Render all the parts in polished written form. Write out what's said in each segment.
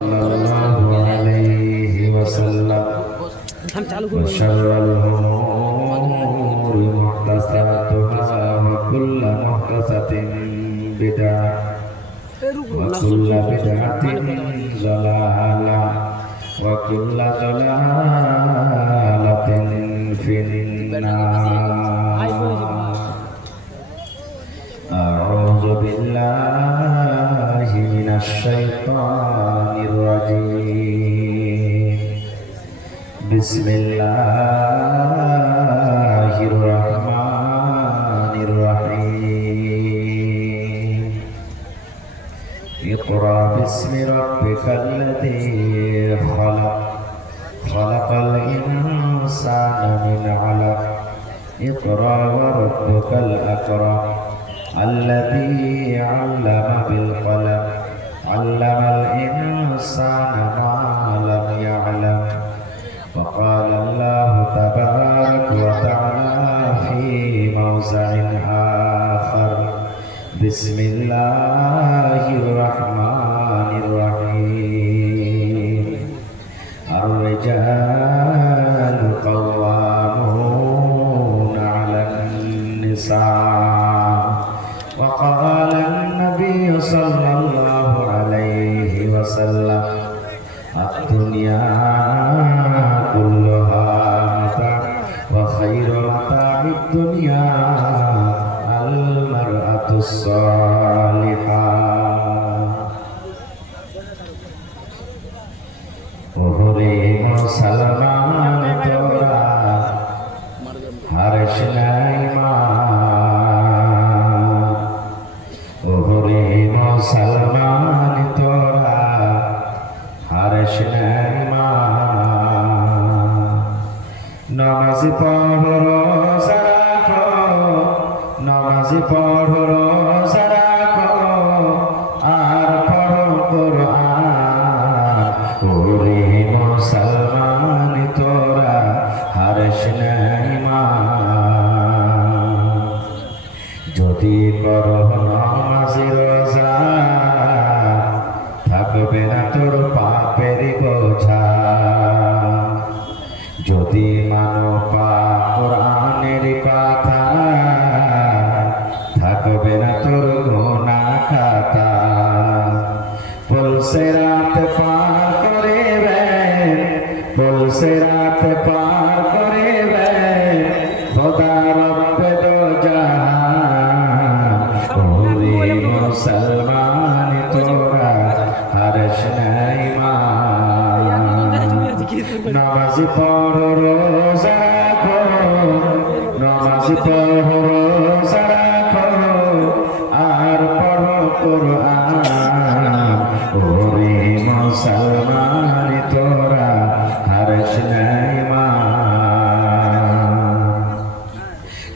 सल्लल्लाहु अलैहि वसल्लम वशर्रल उमूरि मुहदसातुहा व कुल्लु मुहदसातिन बिदअह व कुल्लु बिदअतिन ज़लाला व कुल्लु ज़लालतिन फिन्नार। अऊज़ु बिल्लाहि मिनश शैतानिर रजीम। बिस्मिल्लाहिर रहमानिर रहीम। इक़रा बिस्मि रब्बिकल्लज़ी खलक़ खलक़ल इंसाना मिन अलक़। इक़रा व रब्बुकल अकरम अल्लज़ी अल्लम बिल क़लम अल्लमल इंसाना मा लम यअलम। वक़ाल अल्लाहु तबारक व तआला फ़ी मौज़िइन आख़र। बिस्मिल्लाहिर रहमानिर रहीम। अर्रिजालु क़व्वामूना अलन निसा। वक़ाल अन्नबी सल्लल्लाहु अलैहि वसल्लम अद्दुनिया कुल्लुहा मता' व खैरु मता'id दुनिया अल मरअतुस सालिहा। ओहरे मुसलमान तोरा हर्ष नहीं मान। ओहरे मुसलमान तोरा हर्ष नहीं मान। नमाज पढ़ो रोज़ा रखो, नमाज पढ़ो रोज़ा रखो और पढ़ो कुरान। ओरे मुसलमान तोरा हर्ष नहीं मान। যদি করো নামাজ রোজা থাকবে না তোর পাপের বোঝা। যদি মানো পাক কোরআনের কথা থাকবে না তোর গুনাহ খাতা। বলছে রাত পার করিবেন, বলছে রাত পার করিবেন খোদা রব্বে দো জাহান। ওরে মুসলমান তোরা হর্ষ নাই মান। নামাজ পড়ো রোজা রাখো, নামাজ পড়ো রোজা রাখো আর পড়ো কুরআন। ওরে মুসলমান তোরা হর্ষ নাই মান।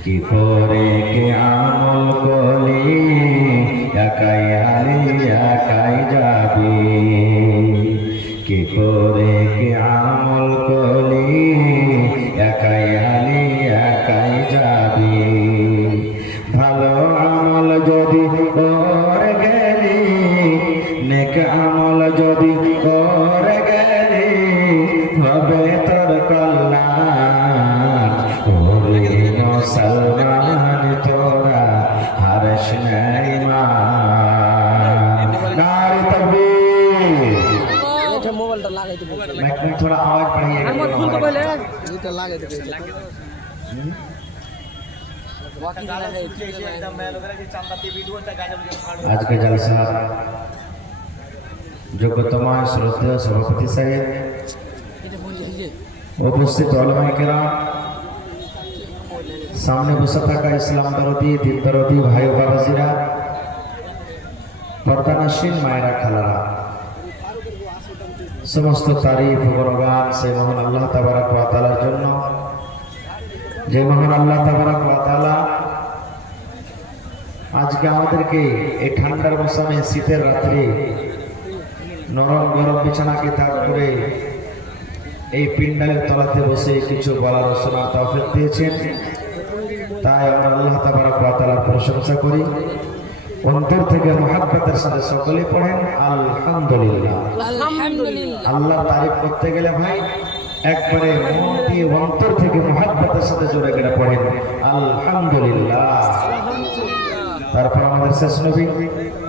কি করে কে আমল করলি একাই আলি একাই যাবি। কি করে কে আমল করলি একাই আলি একাই যাবি। ভালো আমল যদি করে গেলি, নেক আমল যদি করে গেলি হবে তোর কল্যাণ। ওরে মুসলমান তোরা হর্ষ নাই মান। নারে তাকবীর। এটা মোবাইলটা লাগাইতে বলছিলাম। মাইক में थोड़ा आवाज बढ़ाइए। আমার ফুল তো বলে এটা লাগাইতে বলছিলাম। आज के जलसा যোগ্যতম শ্রদ্ধেয় সভাপতি সাহেব, উপস্থিত উলামায়ে কেরাম, সামনে বসে থাকা ইসলাম দরদি দিন দরদি ভাই ও বাবাজিরা, পর্দানশীন মায়েরা খালারা, সমস্ত তারিফ ও গুণগান সেই মহান আল্লাহ তাবারক ওয়া তাআলার জন্য, যে মহান আল্লাহ তাবারক ওয়া তাআলা আজকে আমাদেরকে এই ঠান্ডার মৌসুমে শীতের রাত্রে নরম গরম বিছানাকে ত্যাগ করে এই পিন্ডালের তলাতে বসে কিছু বলার ও শোনার তৌফিক দিয়েছেন। তাই আমরা আল্লাহ তাবারক ওয়া তাআলার প্রশংসা করি। অন্তর থেকে মুহাব্বতের সাথে সকলে পড়েন আলহামদুলিল্লাহ। আল্লাহর তারিফ করতে গেলে ভাই একবারে মন দিয়ে অন্তর থেকে মহব্বতের সাথে জোরে করে পড়েন আলহামদুলিল্লাহ। তারপর আমাদের শেষ নবী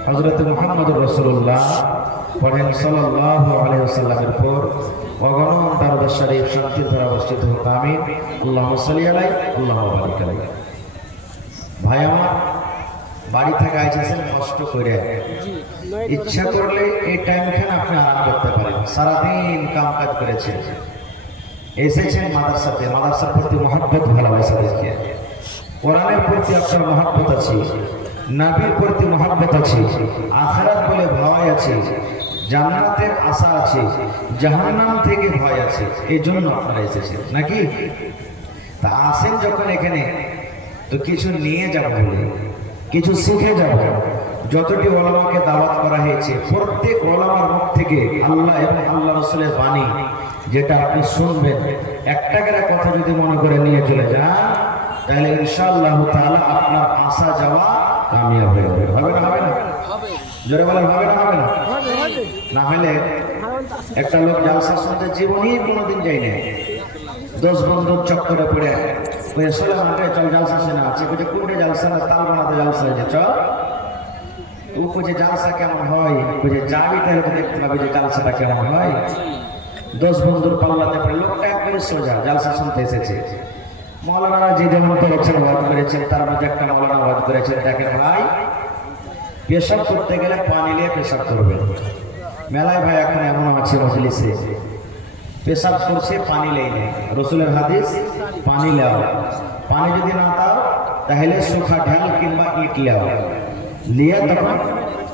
হযরত মুহাম্মদুর রাসূলুল্লাহ পড়েন সাল্লাল্লাহু আলাইহি ওয়াসাল্লামের পর অগণন দরুদ শরীফ শান্তির ধারা বর্ষিত হোক আমিন। আল্লাহুম্মা সাল্লি আলাইহি আল্লাহুম্মা বারিক আলাইহি। ভাই আমার বাড়ি থেকে আইছেন কষ্ট করে, ইচ্ছা করলে এই টাইমখানে আপনি আরাম করতে পারেন। সারাদিন কাম কাজ করেছেন, এসেছেন মাদ্রাসাতে, মাদ্রাসার প্রতি মহব্বত ভালোবাসা দেখিয়ে, কোরআনের প্রতি আপনার মহব্বত আছে, নবীর প্রতি মহব্বত আছে, আখিরাত বলে ভয় আছে, জান্নাতের আশা আছে, জাহান্নাম থেকে ভয় আছে, এই জন্য আপনারা এসেছেন নাকি? তা আসেন যখন এখানে তো কিছু নিয়ে যাব বলে, কিছু শিখে যাব। যতটি ওলামাকে দাওয়াত করা হয়েছে প্রত্যেক ওলামার মুখ থেকে আল্লাহ এবং আল্লাহ রাসূলের বাণী যেটা আপনি শুনবেন, একটা করে কথা যদি মনে করে নিয়ে চলে যান তাহলে ইনশাআল্লাহ তাআলা আপনার আসা যাওয়া কামিয়াব হয়ে যাবে। হবে না? হবে না? জোরে বলেন হবে না? হবে না? না হলে একটা লোক জালসা শুনতে জীবনই কোনোদিন যায়নি, 10 বন্ধুর চক্করে পড়ে চলে মাঠে চল জালসা শোনা আছে, কোনটা জালসা না তাল বানাতে জালসা হয়েছে চল, ও যে জালসা কেমন হয় যাবি তাহলে দেখতে পাবি যে জালসাটা কেমন হয়। 10 বন্ধুর পাল্লাতে পড়ে লোকটা একবারে সোজা জালসা শুনতে এসেছে। মৌলানারা যে যেমন করেছেন ওয়াজ করেছেন, তার মধ্যে একটা মৌলানা ওয়াজ করেছেন, দেখেন ভাই পেশাব করতে গেলে পানি নিয়ে পেশাব করবে। মেলায় ভাই এখন এমন আছে মজলিসে পেশাব করছে পানি লেগে, রসুলের হাদিস পানি লেও, পানি যদি না পাও তাহলে সুখা ঢাল কিংবা ইট লেও, লিয়ে তখন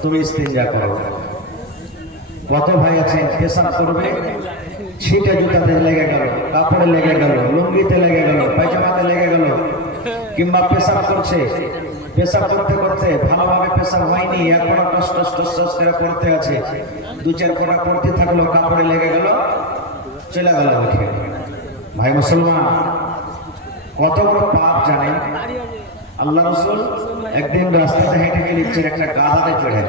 তুমি ইস্তিনজা করো। কত ভাই আছেন পেশাব করবে ছিটে জুতাতে লেগে গেল, কাপড়ে লেগে গেল, লুঙ্গিতে লেগে গেল, পায়জামাতে লেগে গেল, কিংবা পেশাব করছে, পেশাব করতে করতে ভালোভাবে পেশাব হয়নি, এখনো কষ্ট করে করতে আছে, 2-4 ফোঁটা করতে থাকলো, কাপড়ে লেগে গেল, চলে গেল উঠে। ভাই মুসলমান কত বড় পাপ জানেন? আল্লাহ রাসূল একদিন রাস্তাতে হেঁটে গেলেন, একটা গাধাতে চড়ে,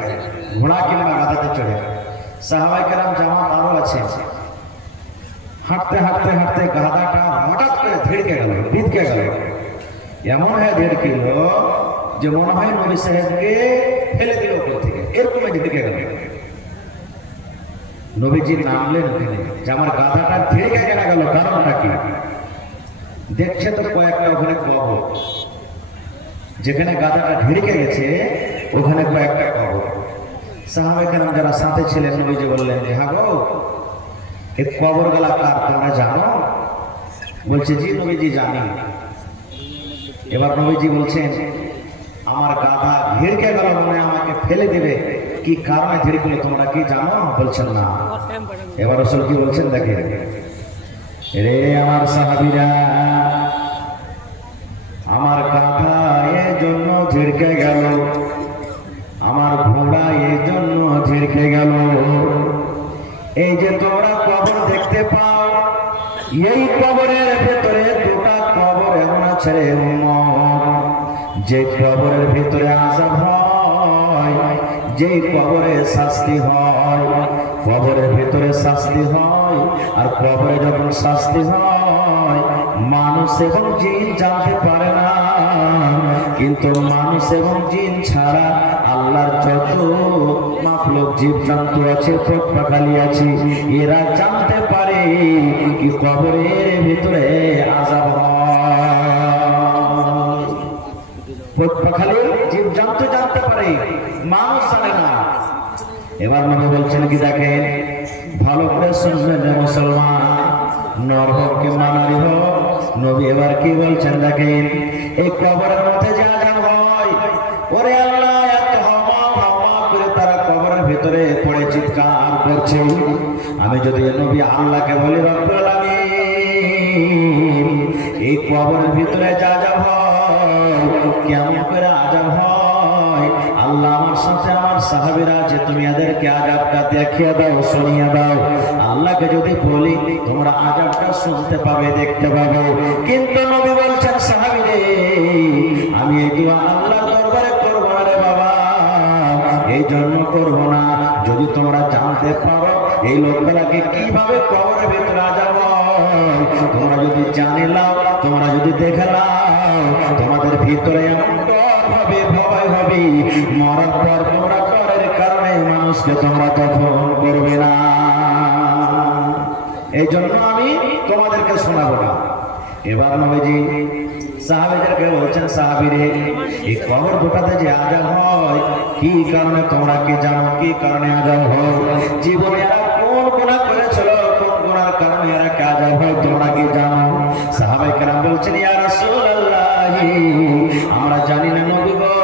ঘোড়া কিংবা গাধাতে চড়ে, সাহাবায়ে কেরাম জামাত আরো আছে, হাঁটতে হাঁটতে হাঁটতে গাধাটা হঠাৎ করে ধেড়কে গেল, বিঁধকে গেল, এমন হয় ধেড়কিল যে মনে হয় নবী সাহেবকে ফেলে দিল উপর থেকে, এরকম ধেড়কে গেল। নবীজি নামলেন ওখানে যে আমার গাধাটা ধেড়কে কেনা গেল, কারণটা কি? দেখছে তো কয়েকটা ওখানে কবর, যেখানে গাধাটা ধেড়কে গেছে ওখানে কয়েকটা কবর। সাহাবায়ে কেরাম যারা সাথে ছিলেন নবীজি বললেন যে হ্যাঁ গো এই কবর গুলা কার তোমরা জানো? বলছে জি নবীজি জানি। এবার নবীজি বলছেন আমার গাধা ধেড়কে গেল, মনে আমাকে ফেলে দেবে, কি কারণে ধেড়ে তোমরা কি জানো? বলছেন না। এবার রাসূল কি বলছেন দেখেন, রে আমার সাহাবীরা, আমার গাধা এর জন্য ঝিড়কে গেল, আমার ঘোড়া এর জন্য ঝিড়কে গেল। এই যে তোমরা কবর দেখতে পাও, এই কবরের ভেতরে 2টা কবর এমন আছে রে উম্মত, যে কবরের ভিতরে আযাব হয়, যে কবরে শাস্তি হয়, কবরের ভিতরে শাস্তি হয়। আর কবরে যখন শাস্তি হয় মানুষ এবং জিন জানতে পারে না, কিন্তু মানুষ এবং জিন ছাড়া আল্লাহর যত মাখলুক জীবজন্তু আছে, পশু-পাখি আছে, এরা জানতে পারে কি কবরের ভিতরে আযাব হয়। পশু-পাখি জীবজন্তু জানতে পারে, মানুষ জানে না। এবার নবী বলছেন কি দেখেন, ভালো করে শুনবেন মুসলমান, নর হোক কিংবা নারী হোক, নবী এবার কি বলছেন দেখেন, এই কবরের মধ্যে যা যা হয়, ওরে আল্লাহ এত হাওয়া করে তারা কবরের ভিতরে পড়ে চিৎকার করছে। আমি যদি নবী আল্লাহকে বলি রব্বুল আলামিন, এই কবরের ভিতরে যা যা হয়, কেমন করে আযাব হয়, আল্লাহ আমার সাথে আমার সাহাবীরা যে তুমি এদেরকে আযাবটা দেখিয়ে দাও, শুনিয়ে দাও। আল্লাহকে যদি বলি তোমরা আযাবটা শুনতে পাবে, দেখতে পাবে। কিন্তু নবী বলছেন সাহাবীরে, আমি এই দোয়া আল্লাহর দরবারে করব না রে বাবা, এই জন্য করব না, যদি তোমরা জানতে পারো এই লোকগুলাকে কিভাবে কবরের ভিতরে আজাব হয় তোমরা যদি জানে নাও, তোমরা যদি দেখে নাও, তোমাদের ভিতরে এমন ডর হবে, ভয় হবে, মরার পর তোমরা ডরের কারণে মানুষকে তোমরা দফন করবে না। এই জন্য আমি তোমাদেরকে শোনাবো না। এবার নবীজি সাহাবীদেরকে বলছেন, সাহাবীরে এই কবর দুটাতে যে আযাব হয় কি কারণে তোমরা কি জানো? কি কারণে আযাব হয়? জীবনে এরা কোন গুনাহ করেছিল, কোন গুনার কারণে এরা কি আযাব হয় তোমরা কি জানো? সাহাবায়ে কেরাম বলছেন, ইয়া রাসূলুল্লাহ আমরা জানি না নবী গো,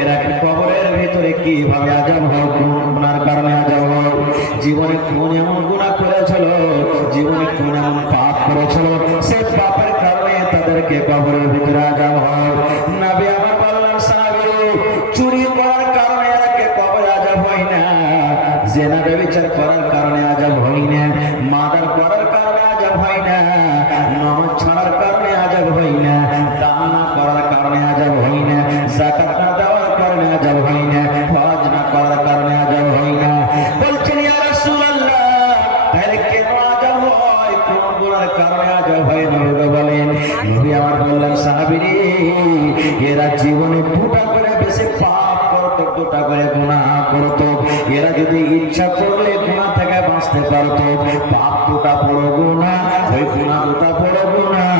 এরা কি কবরের ভিতরে কিভাবে আযাব হয়, কোন গুনার কারণে আযাব হয়, জীবনে কোন এমন গুনাহ করেছিল, জীবনে কোন এমন পাপ করেছিল, সেই পাপের কারণে তাদেরকে কবরের ভিতরে আযাব হয়। নবী আমার বললেন, সাহাবী চুরি করার কারণে এরাকে কবরে আযাব হয় না, জিনা ব্যভিচার করার কারণে আযাব হয় না, মার্ডার করার কারণে আযাব হয় না, নামাজ ছাড়ার কারণে আযাব হয় না, দান না করার কারণে আযাব হয় না, যাকাত না দেওয়ার কারণে আযাব হয় না, হজ না করার কারণে আযাব হয় না। বলছেন, ইয়া রাসূলুল্লাহ তাহলে কেন আযাব হয়, কোন গুনার কারণে আযাব হয়? নবী বলেন, নবী আমার বললেন, সাহাবীরে এরা জীবনে দুটা করে বেশি পাপ করত, দুটা করে গুনাহ করত। এরা যদি ইচ্ছা করলে গুনাহ থেকে বাঁচতে পারত, পাপ দুটা বড় গুনাহ, ওই গুনাহ দুটা বড় গুনাহ,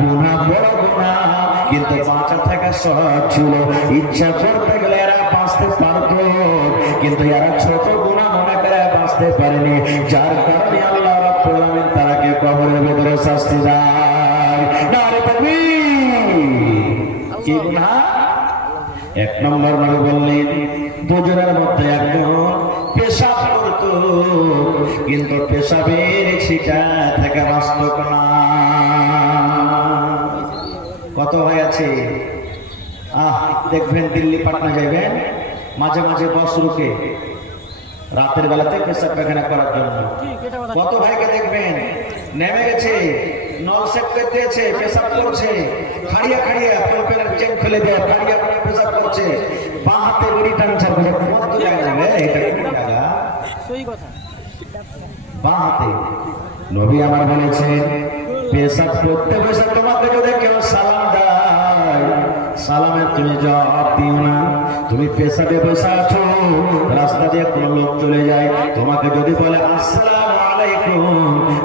গুনাহ বড় গুনাহ, কিন্তু বাঁচা থেকে সহজ ছিল। ইচ্ছা করতে গেলে এরা বাঁচতে পারত, কিন্তু এরা ছোট গুনাহ মনে করে বাঁচতে পারেনি, যার কারণে আল্লাহ রাব্বুল আলামিন তারাকে কবরের ভিতরে শাস্তি দেয়। নারে তাকবীর! কি গুনাহ? এক নম্বর নবী বললেন, দুজনের মধ্যে একজন পেশাব করত, কিন্তু পেশাবের ছিটা থেকে বাঁচত না। কত হয়ে আছে? দেখবেন দিল্লি পাটনা যাইবেন, মাঝে মাঝে বাস রুকে রাতের বেলাতে পেশাব পায়খানা করার জন্য। কত ভাইকে দেখবেন নেমে গেছে, নল সেট করে দিয়েছে, পেশাব করছে, খাড়িয়া খাড়িয়া ফেলের চেন ফেলে দেয়, খাড়িয়া পেশাব করছে, বাঁ হাতে বিড়ি টানছে। কত জায়গা যাবে? এটা কোন জায়গা? সই কথা, বাঁ হাতে। নবী আমার বলেছেন, পেশাব করতে বসে তোমাকে যদি কেউ সালাম দেয়, সালামের তুমি জবাব দিও না। তুমি পেশাবে বসে আছো, রাস্তা দিয়ে কোনো লোক চলে যায়, তোমাকে যদি বলে আসসালামু আলাইকুম,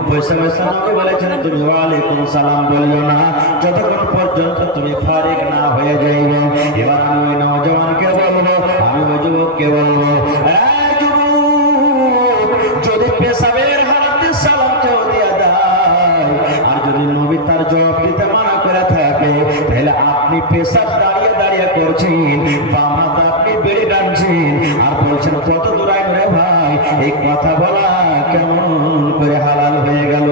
বসে বসে নবী বলেছেন তুমি ওয়ালাইকুম সালাম বলিও না, যতক্ষণ পর্যন্ত তুমি ফারিগ না হয়ে যাইবে। এবার আমি ওই নওজওয়ানকে বলবো, আমি ওই যুবককে বলবো, যদি পেশাবের হালাতে সালাম কেউ দিয়ে দেয়, আর যদি নবী তার জবাব দিতে মানা করে থাকে, তাহলে আপনি পেশাব দাঁড়িয়ে দাঁড়িয়ে করছেন, বাম হাতে আপনি বেড়ে টানছেন, আর বলছেন কত দূরায় রে ভাই, এই কথা বলা কেমন করে হালাল হয়ে গেল?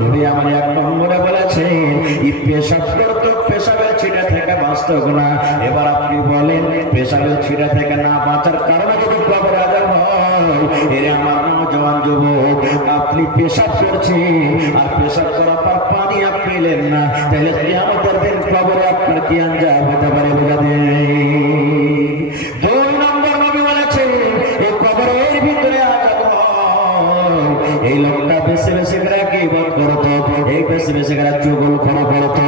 নবী আমার এক নম্বরে বলেছেন, এই পেশাব করত, পেশাবের ছিটা থেকে বাঁচত না। এবার আপনি বলেন, পেশাবের ছিটা থেকে না বাঁচার কারণে যদি কবরে আযাব হয়, এর আমার নওজওয়ান যুবক, আপনি পেশাব করছেন আর পেশাব করার পর পানি আপনি নিলেন না, তাহলে কিয়ামতের দিন কবরে আপনার কি আঞ্জাম হতে পারে বলে দেন। দুই নম্বর নবী বলেছেন, এই কবরের ভিতরে আযাব হয়, এই লোকটা বেশি বেশি করে গীবত করত, এই বেশি বেশি করে চুগলখড়ি করত,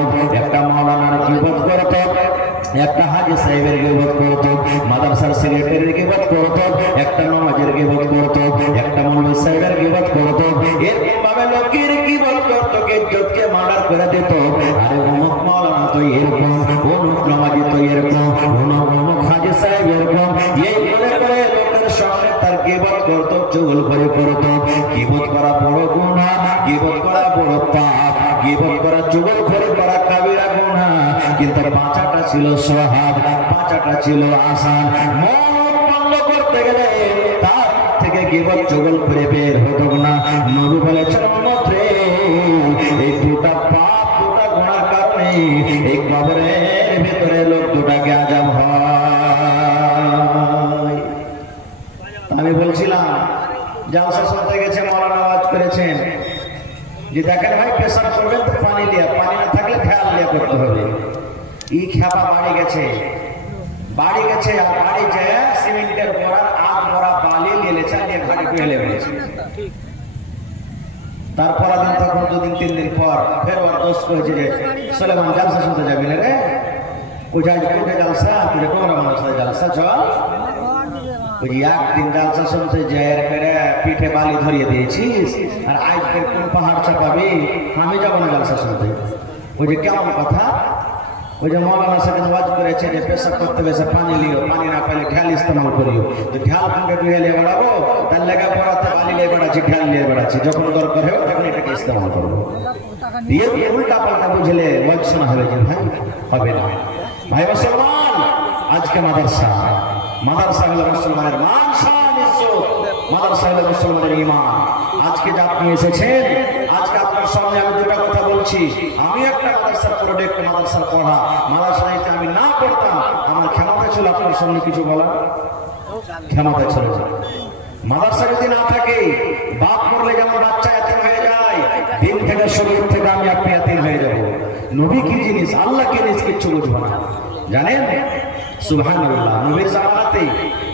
একটা মাওলানার গীবত করত, একটা হাজী সাহেবের গীবত করত, মাদ্রাসার সেক্রেটারির গীবত করত, একটা নামাজের গীবত করত, একটা মৌলভী সাহেবের গীবত করত, এরকম ভাবে লোকের গীবত করত, ইজ্জতকে মার্ডার করে দিত। আরে অমুক মাওলানা তো এরকম, অমুক নামাজি তো এরকম, অমুক হাজী সাহেব এরকম, এই করে করে লোকের সামনে তার গীবত করত, চুগলখড়ি করত। গীবত করা বড় গুনাহ, গীবত করা বড় পাপ, গীবত করা চুগলখড়ি করা কাবিরা গুনাহ, কিন্তু বাঁচাটা ছিল সহজ, বাঁচাটা ছিল আসান। মন বন্ধ করতে গেলে তার থেকে গীবত চুগলখড়ি বের হতো না। নবী বলেছেন, উম্মতরে এই দুটা পাপ, দুটা গুনার কারণে এই কবরের ভিতরে লোক দুটাকে আযাব হয়। আমি বলছিলাম, জালসা শুনতে গেছে, মাওলানা আওয়াজ করেছেন যে দেখেন ভাই, পেশাব করবেন তো পানি লিয়া, পানি না থাকলে খেয়াল লিয়া করতে হবে। ই খেপা বাড়ি গেছে, আর বাড়ি যায় সিমেন্টের পর আর ওরা বালি নিয়েছে নিয়ে ঘাটে ফেলে গেছে। তারপর দিন তখন 2 দিন 3 দিন পর ফের ওর দোস্ত হয়েছে যে সুলেমান জালসা শুনতে যাবি না রে? ওই যাই কোটে জালসা তুই কোমরা মানুষ জালসা চল। ওই একদিন জালসা শুনতে যায় মেরে পিঠে বালি ধরিয়ে দিয়েছিস আর আজকে কোন পাহাড় চাপাবি? আমি যাবো না জালসা শুনতে। ওই যে কেমন কথা, ওই যে মৌলানা সেদিন ওয়াজ করেছে যে পেশাব করতে বেশি পানি লিও, পানি না পাইলে ঢাল ইস্তেমাল করিও। তো ঢাল কোনটা ডুয়ে নিয়ে বেড়াবো, তার লেগে পড়াতে বালি নিয়ে বেড়াচ্ছি, ঢাল নিয়ে বেড়াচ্ছি, যখন দরকার হবে তখন এটাকে ইস্তেমাল করবো। দিয়ে উল্টা পাল্টা বুঝলে ওয়াজ শোনা হবে যে ভাই হবে না। ভাই মুসলমান, আজকে মাদ্রাসা হলো মুসলমানের মান শান ইজ্জত, মাদ্রাসা হলো মুসলমানের ঈমান। আজকে যে আপনি এসেছেন, আজকে আপনার সামনে আমি দুটো কথা বলছি। আমি একটা মাদ্রাসার প্রোডাক্ট, মাদ্রাসার পড়া, মাদ্রাসায় আমি না পড়তাম, আমার ক্ষমতা ছিল আপনার সামনে কিছু বলার? ক্ষমতা ছিল না। মাদ্রাসা যদি না থাকে, বাপ করলে যেমন বাচ্চা এতিম হয়ে যায়, দিন থেকে শরীর থেকে আমি আপনি এতিম হয়ে যাব। নবী কি জিনিস, আল্লাহ কি জিনিস কিচ্ছু বুঝবো না, জানেন? সুবহানাল্লাহ। নবীর জামানাতে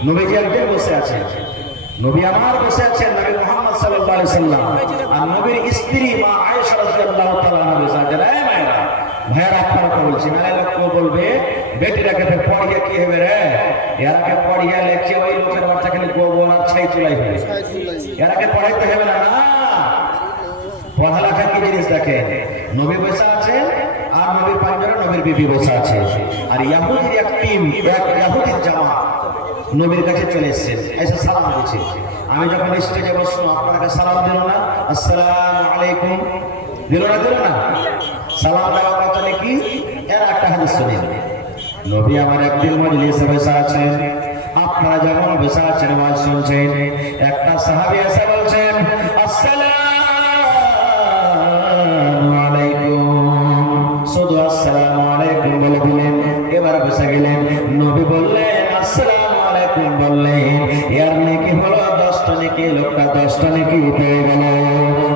নবীজি একদিন বসে আছেন, নবী আমার বসে আছেন, নবী মুহাম্মদ সাল্লাল্লাহু আলাইহি সাল্লাম আর নবীর স্ত্রী মা আয়েশা রাদিয়াল্লাহু তাআলা আনহা বসে আছেন। এই মায়েরা, ভাইয়ারা আপনারা তো বলছি না, লোক বলবে বেটিটাকে ফের পড়িয়ে কি হবে রে? এরাকে পড়িয়ে লেখছে ওই লোকের বাচ্চা খালি গোবর আর ছাই চুলাই হবে, এরাকে পড়াইতে হবে না। না, পড়ালেখা কি জিনিস দেখেন। নবী বসে আছেন আর নবীর পাঞ্জরে নবীর বিবি বসে আছে, আর ইয়াহুদির এক টিম, ইয়াহুদির জামাত নবীর কাছে চলে এসেছেন, এসে সালাম দিচ্ছে। আমি যখন স্টেজে বসলাম, আপনাকে সালাম দিল না? আসসালামু আলাইকুম দিল না? সালাম দেওয়া কথা নাকি? এর একটা হাদিস শুনেন। নবী আমার একদিন মজলিসে বসে আছেন, আপনারা যখন বসে আছেন ওয়াজ শুনছেন, একটা সাহাবী এসে বলছেন আসসালামু আলাইকুম, শুধু আসসালামু আলাইকুম বলে দিলেন। এবার বসে গেলেন, নবী বললেন আসসালামু আলাইকুম বললেন, এর নাকি হলো 10টা নাকি, লোকটা 10টা নাকি পেয়ে গেল।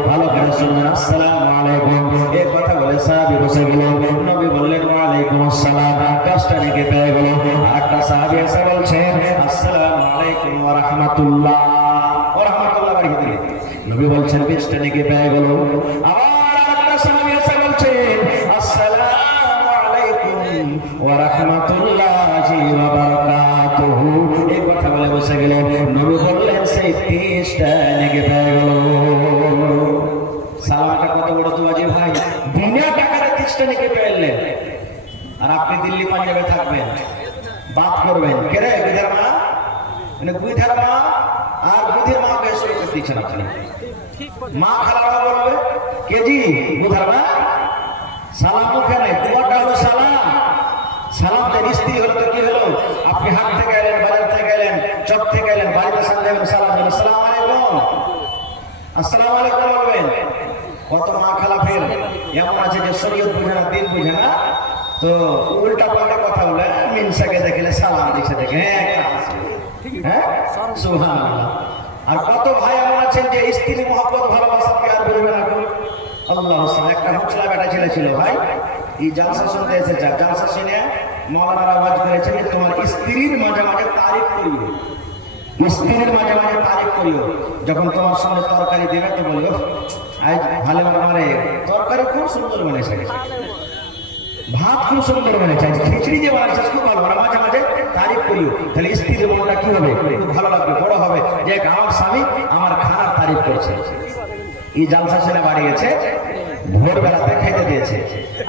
ভালো করে শুনলেন, আসসালামু আলাইকুম, এই কথা বলে সাহাবী বসে গেলেন। নবী বললেন ওয়া আলাইকুম আসসালাম, 10টা নাকি পেয়ে গেল। আরেকটা সাহাবী এসে বলছেন আসসালামু আলাইকুম ওয়া রাহমাতুল্লাহ, ওয়া রাহমাতুল্লাহ বাড়িয়ে দিলেন। নবী বলছেন 20টা নাকি পেয়ে গেল। আবার আরেকটা সাহাবী এসে বলছেন আসসালামু আলাইকুম ওয়া রাহমাতুল্লাহি ওয়া বারাকাতুহু, এই কথা বলে বসে গেলেন। নবী বললেন সেই 30টা নাকি পেয়ে গেল। সালামটা কত বড় দুয়াজি ভাই, বিনা টাকাতে 30টা নাকি পেলেন। আর আপনি দিল্লি পাঞ্জাবে থাকবেন, বাদ করবেন কে রে? বুধের মা, মানে বুধের মা আর বুধের মা বেশ করে দিচ্ছেন আপনি। মা খালারা বলবে কে জি বুধের মা, সালাম মুখে নাই, দুয়াটা হলো সালাম। সালাম দেন, স্ত্রী হলো তো কি হলো? আপনি হাট থেকে এলেন, বাজার থেকে এলেন, চক থেকে এলেন, বাড়িতে সালাম দেবেন, সালাম দেবেন, আসসালামু আলাইকুম, আসসালামু আলাইকুম বলবেন। কত মা খালা ফের এমন আছে যে শরীয়ত বুঝে না, দিন বুঝে না, তো উল্টা পাল্টা কথা বলে মিনসাকে দেখলে সালাম দিচ্ছে দেখে, হ্যাঁ সুবহানাল্লাহ। আর কত ভাই এমন আছেন যে স্ত্রী মহব্বত ভালোবাসা কি আর বুঝবে না? আল্লাহ, একটা মুসলা বেটা ছেলে ছিল ভাই, এই জালসা শুনতে এসেছে। জালসা শুনে মৌলানারা আওয়াজ করেছেন যে তোমার স্ত্রীর মাঝে মাঝে তারিফ করিও, স্ত্রীর মাঝে মাঝে তারিফ করিও। যখন তোমার সঙ্গে তরকারি দেবে তো বলবো আজ ভালো মানে তরকারি খুব সুন্দর বানিয়েছে, ভাত খুব সুন্দর বানিয়েছে, খিচড়ি যে বানিয়েছে খুব ভালো, মানে মাঝে মাঝে তারিফ করিও। তাহলে স্ত্রীর মনটা কি হবে? খুব ভালো লাগবে, বড় হবে যে আমার স্বামী আমার খানার তারিফ করছে। এই জালসা শুনে বাড়ি গেছে, ভোরবেলাতে খাইতে দিয়েছে।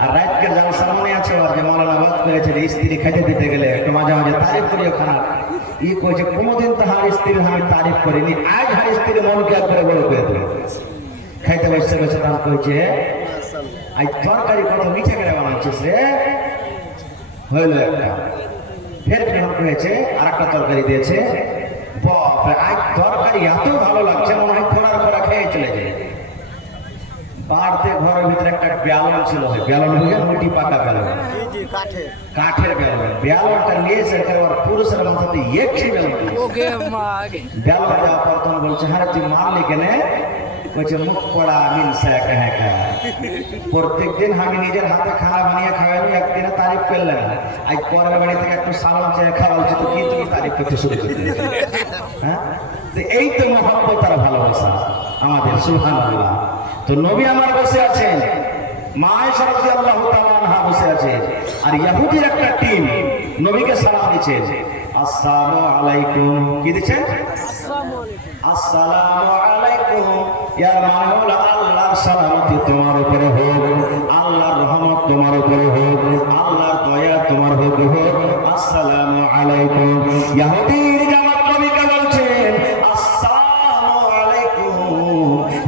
আর রাতকে জালসা মনে আছে ওর যে মৌলানা বাদ করেছে যে স্ত্রী খাইতে দিতে গেলে একটু মাঝে মাঝে তারিফ করিও খানার। ই কইছে কোনোদিন তো হার স্ত্রীর আমি তারিফ করিনি, আজ হার স্ত্রীর মনকে একবারে বড় করে দেবে। খাইতে বসে বসে তার কইছে আজ তরকারি কত মিঠে করে বানাচ্ছিস রে, হইল একটা। ফের যখন হয়েছে আর একটা তরকারি দিয়েছে, বাপরে আজ তরকারি এত ভালো লাগছে মনে হয় থোড়ার পরা খেয়ে চলে যায়। বাড়তে ঘরের ভিতরে একটা বেলন ছিল, বেলন হয়ে মুটি পাকা বেলন, কাঠের বেলন। বেলনটা নিয়েছে ওর পুরুষের মাথাতে একটি বেলন। বেলন দেওয়া পর তখন বলছে হ্যাঁ তুই মারলি কেনে? বলছে মুখ পড়া মিলছে একা একা। প্রত্যেকদিন আমি নিজের হাতে খানা বানিয়ে খাওয়াইনি, একদিনে তারিফ করলেন, আজ পরের বাড়ি থেকে একটু সালাম চেয়ে খাওয়া উচিত, কি তুমি তারিফ করতে শুরু করতে? হ্যাঁ, তো এই তো মহব্বত আর ভালোবাসা আমাদের, সুবহানাল্লাহ। তো নবী আমার বসে আছেন, মা আয়েশা রাদিয়াল্লাহু তাআলা আনহা বসে আছে, আর ইহুদির একটা টিম নবীকে সালাম দিচ্ছে, আসসালামু আলাইকুম। কি দিচ্ছেন? আসসালামু আলাইকুম। ইয়ার মানে হলো আল্লাহর সালামতি তোমার উপরে হোক, আল্লাহর রহমত তোমার উপরে হোক, আল্লাহর দয়া তোমার উপরে হোক, আসসালামু আলাইকুম। ইহুদির জামাত নবীকে বলছেন আসসালামু আলাইকুম,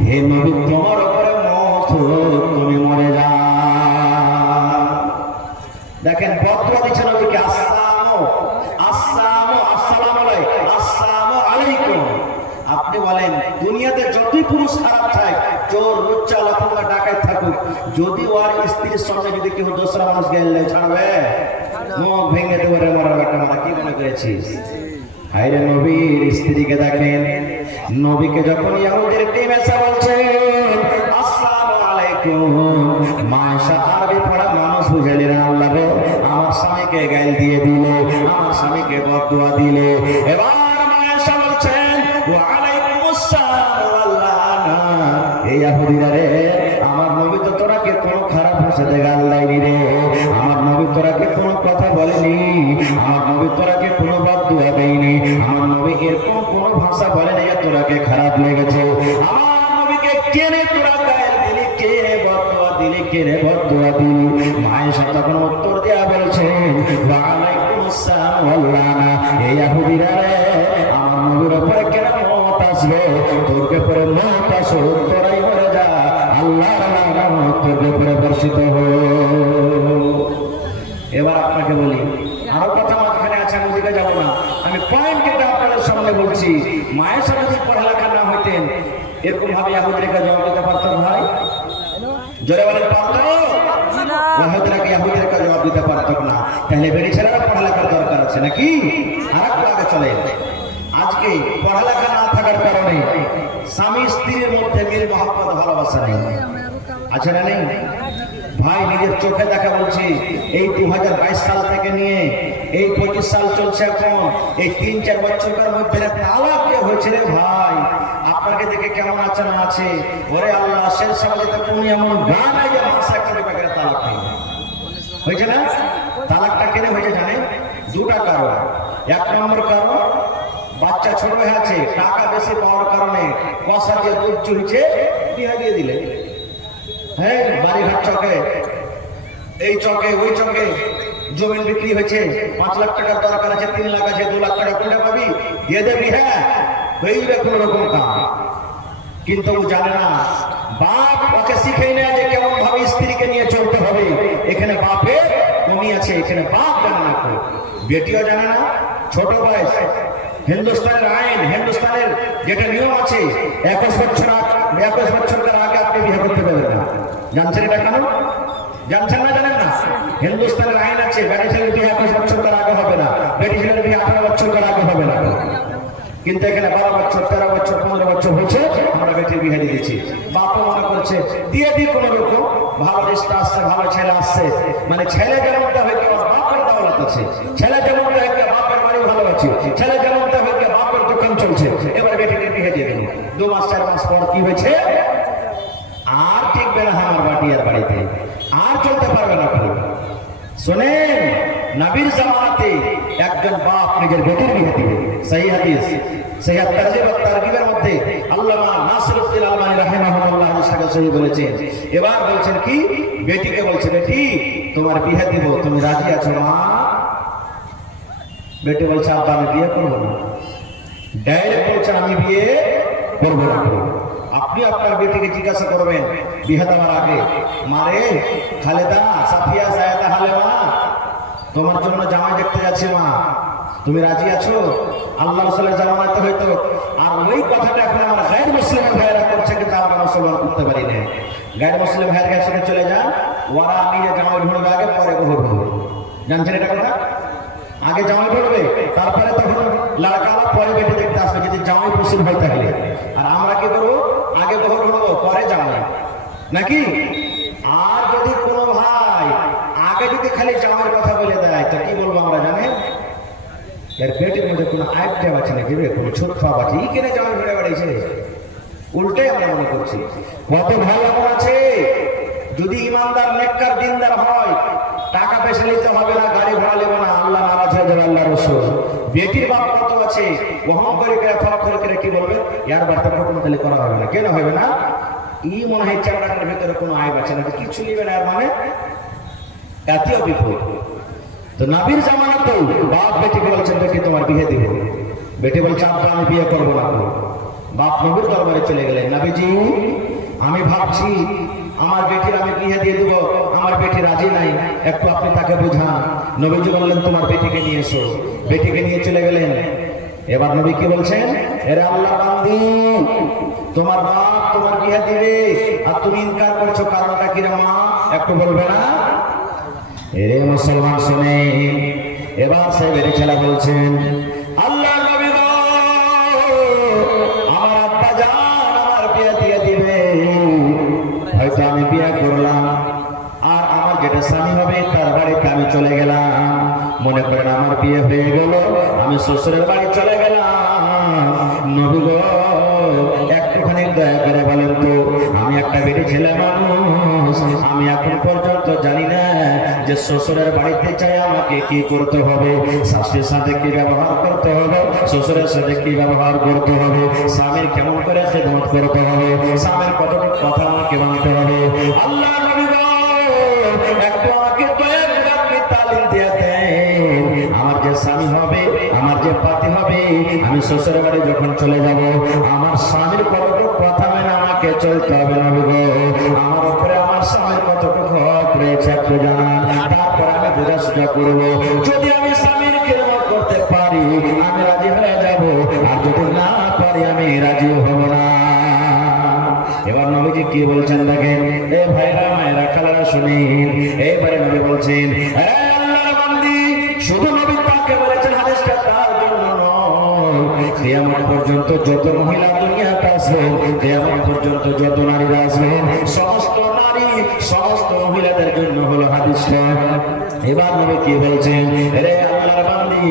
হে নবী তোমার উপরে মত হোক, তুমি মরে যাও। দেখেন বদুয়া দিচ্ছে নবীকে, আসসালামু আসসালামু আসসালামু আলাইকুম, আসসালামু আলাইকুম। আপনি বলেন দুনিয়াতে যতই পুরুষ খারাপ থাকে, চোর লুচ্চা লাফাঙ্গা ডাকাত থাকুক, যদি ওর স্ত্রীর সঙ্গে যদি কেউ দোসরা মানুষ গেলে ছাড়বে, মুখ ভেঙে দেবে রে মরার বেটা, আমরা কি মনে করেছিস? হায়রে নবীর স্ত্রীকে দেখেন, নবীকে যখন ইহুদির টিম এসে বলছে আসসালামু আলাইকুম, মা আয়েশা আরবি পড়া মানুষ বুঝালেন, আল্লাহ রে আমার স্বামীকে গাল দিয়ে দিলে, আমার স্বামীকে বদদুয়া দিলে। এবার মা আয়েশা বলছেন ওয়া আলাইকুমুস সালাম ওয়াল লানা, এই ইহুদিরা রে, আমার নবী তো তোরাকে কোনো খারাপ ভাষাতে গাল দেয়নি রে, আমার নবী তোরাকে কোনো কথা বলেনি, আমার নবী তোরাকে কোনো বদদুয়া দেয়নি, আমার নবী এরকম কোনো ভাষা বলেনি যে তোরাকে খারাপ লেগেছে। আমার নবীকে কেনে তোরা গাল দিলি, কেনে বদদুয়া দিলি, কেনে বদদুয়া দিলি? মা আয়েশা তখন উত্তর দেয়া বলছেন ওয়া আলাইকুমুস সালাম ওয়াল লানা, এই ইহুদিরা রে, আমার নবীর উপরে কেন মত আসবে, তোরকে পরে মত আসো, তোরাই মরে যা, আল্লাহর লানত তোর উপরে বর্ষিত হোক। এবার আপনাকে বলি, আরো কথা মাঝখানে আছে, আমি ওদিকে যাবো না, আমি পয়েন্ট যেটা আপনাদের সামনে বলছি, মায়ের সাথে যদি পড়ালেখা না হইতেন, এরকম ভাবে ইহুদিকে জবাব দিতে পারতেন ভাই? জোরে বলেন পারতো? ইহুদিকে জবাব দিতে পারতো না, তাহলে বেড়ি ছেলেরা পড়ালেখার দরকার আছে নাকি? আর একটু আগে চলে, আজকে পড়ালেখা না থাকার কারণে স্বামী স্ত্রীর মধ্যে মিল মহব্বত ভালোবাসা নেই, আছে না নেই? ভাই নিজের চোখে দেখা বলছি, এই 2022 সাল থেকে নিয়ে এই 25 সাল চলছে, এখন এই 3-4 বছরকার মধ্যে তালাক যে হয়েছে রে ভাই, আপনাকে দেখে কেমন আছে না আছে, ওরে আল্লাহ, শেষ সমাজে কোন এমন গান নাই যে মাসে একটা বেকারে তালাক হয়েছে না? তালাকটা কেন হয়েছে জানেন? দুটা কারণ। এক নম্বর কারণ, বাচ্চা ছোট হয়ে আছে, টাকা বেশি পাওয়ার কারণে কষা দিয়ে দুধ চুরিছে, বিয়ে দিয়ে দিলে। হ্যাঁ, বাড়িঘাট চকে, এই চকে ওই চকে জমি বিক্রি হয়েছে, 5 লাখ টাকার দরকার আছে, 3 লাখ আছে, 2 লাখ টাকা কোনটা পাবি, দিয়ে দেবি। হ্যাঁ, হইবে কোন রকম কাম, কিন্তু ও জানে না, বাপ ওকে শিখাই না যে কেমন ভাবে স্ত্রীকে নিয়ে চলতে হবে। এখানে বাপের কমি আছে, এখানে বাপ জানে না, বেটিও জানে না। ছোট বয়স, হিন্দুস্তানের আইন, হিন্দুস্তানের যেটা নিয়ম আছে, 21 বছরের আগে আপনি বিয়ে করতে পারবেন না। জানছেন এটা কেন? জানছেন না? জানেন না? হিন্দুস্তানের আইন আছে, বেটি ছেলের বিয়ে 21 বছরের আগে হবে না, বেটি ছেলের বিয়ে 18 বছরের আগে হবে না। কিন্তু এখানে 12 বছর, 13 বছর, 15 বছর হয়েছে, আমরা বেটির বিয়ে দিয়ে দিচ্ছি। বাপও মনে করছে দিয়ে দিই, কোন রকম ভালো রিস্তা আসছে, ভালো ছেলে আসছে, মানে ছেলে যেমনটা হয়তো বাপের দৌলত আছে, ছেলে যেমনটা হয়তো বাপের বাড়ি ভালো আছে, ছেলে যেমনটা হয়তো বাপের দোকান চলছে, এবার বেটিকে বিয়ে দিয়ে দেবো। 2 মাস 4 মাস পর কি হয়েছে, আর টিকবে না আমার বাটিয়ার বাড়িতে, আর চলতে পারবে না। শোনেন, নবীর জামানাতে একজন বাপ নিজের বেটির বিয়ে দিবে। সহিহ হাদিস, সহিহ তারজিব ওয়া তারগিবের মধ্যে আল্লামা নাসিরউদ্দিন আলবানী রাহিমাহুল্লাহ হাদিসটাকে সহিহ বলেছেন। এবার বলছেন কি, বেটিকে বলছে, বেটি তোমার বিয়ে দিব, তুমি রাজি আছো মা? বেটি বলছে, আব্বা আমি বিয়ে করবো না। ডাইরেক্ট বলছেন, আমি বিয়ে করবো না। আপনি আপনার বেটিকে জিজ্ঞাসা করবেন বিয়ে দেওয়ার আগে, মারে খালেদা, সাফিয়া, জায়েদা, হালেমা, তোমার জন্য জামাই দেখতে যাচ্ছি মা, তুমি রাজি আছো? আল্লাহ রাসূলের জামানাতে হয়তো, আর ওই কথাটা এখন আমার গায়ের মুসলিম ভাইয়েরা করছে, কিন্তু আমরা মুসলমান করতে পারি না। গায়ের মুসলিম ভাইয়ের কাছে চলে যান, ওরা নিজে জামাই ঢুঁড়বে আগে, পরে বহু ঢুঁড়বে। জানছেন এটা কথা? আগে জামাই ঢুঁড়বে, তারপরে তখন লাড়কালা, পরে বেটি দেখতে আসবে, যদি জামাই পছন্দ হয় তাহলে। আর আমরা কি করবো, আগে বহু ঢুঁড়বো, নাকি? আর যদি কোনো ভাই আগে যদি খালি জামাইয়ের কথা বলে দেয় তো কি বলবো আমরা জানেন? এর পেটের মধ্যে কোনো আইটেম আছে নাকি রে, কোনো ছোট খাওয়া আছে, ই কেনে জামাই ঘুরে বেড়াইছে? উল্টাই আমরা মনে করছি। কত ভাই এমন আছে যদি ইমানদার নেককার দিনদার হয় টাকা পয়সা নিতে হবে না, গাড়ি ঘোড়া নেবে না, আল্লাহ নারাজ হয়ে যাবে, আল্লাহ রসুল। বেটির বাপ কত আছে বহন করে করে কি বলবে, ইয়ার বার্তা প্রথম তাহলে করা হবে না। কেন হবে না? ই মনে হয় চামড়াটার ভেতরে কোনো আয় আছে না, কিছু নিবে না, এর মানে জাতীয় বিপদ। তো নবীর জামানাতে বাপ বেটিকে বলছেন দেখি তোমার বিয়ে দিব, বেটি বলছে আব্বা আমি বিয়ে করবো না। বাপ নবীর দরবারে চলে গেলেন, নবীজি আমি ভাবছি আমার বেটির আমি বিয়ে দিয়ে দেবো, আমার বেটি রাজি নাই, একটু আপনি তাকে বোঝান। নবীজি বললেন তোমার বেটিকে নিয়ে এসো। বেটিকে নিয়ে চলে গেলেন। এবার নবী কি বলছেন, এরে আল্লাহর বান্দি তোমার বাপ তোমার বিয়ে দিবে আর তুমি ইনকার করছো, কারণটা কি রে মা, একটু বলবে না? এরে মুসলমান শুনে এবার সে বেটি ছেলে বলছেন, আল্লাহ নবী গো আমার আব্বা জান আমার বিয়ে দিয়ে দিবে, হয়তো আমি বিয়ে করলাম আর আমার যেটা স্বামী হবে তার বাড়িতে আমি চলে গেলাম, মনে করেন আমার বিয়ে হয়ে গেল, আমি শ্বশুরের বাড়ি চলে গেলাম। নবী গো একটুখানি দয়া করে বলেন তো, আমি একটা বেটি ছেলে মানুষ, আমি এখন পর্যন্ত জানি না যে শ্বশুরের বাড়িতে চাই আমাকে কি করতে হবে, শাশুড়ির সাথে কি ব্যবহার করতে হবে, শ্বশুরের সাথে কি ব্যবহার করতে হবে, স্বামীর কেমন করে খেদমত করতে হবে, স্বামীর কতটুকু কথা আমাকে মানতে হবে। আল্লাহ নবী গো একটু আমাকে দয়া করে আপনি তালিম দিয়ে দেন, আমার যে স্বামী হবে আমার যে পাতি হবে আমি শ্বশুরের বাড়ি যখন চলে যাব আমার স্বামীর কতটুকু কথা মেনে আমাকে চলতে হবে। নবী গো আমার উপরে আমার স্বামীর কতটুকু হক রয়েছে একটু জানান, তারপর আমি বোঝাশোনা করবো। যদি আমি স্বামীর খেদমত করতে পারি আমি রাজি হয়ে যাব, আর যদি না পারি আমি রাজি হব না। এবার নবীজি কি বলছেন দেখেন, এ ভাইরা মায়েরা খালারা শুনেন। এইবারে নবী বলছেন, এ আল্লাহর বান্দি, শুধু নবী তাকে বলেছেন হাদিসটা তার জন্য নয়, কিয়ামত পর্যন্ত যত মহিলা দুনিয়াতে আসবেন, কিয়ামত পর্যন্ত যত নারীরা আসবেন, সমস্ত নারী সমস্ত মহিলাদের জন্য হলো হাদিসটা। এবার নবী কি বলছেন, রে আল্লাহর বান্দি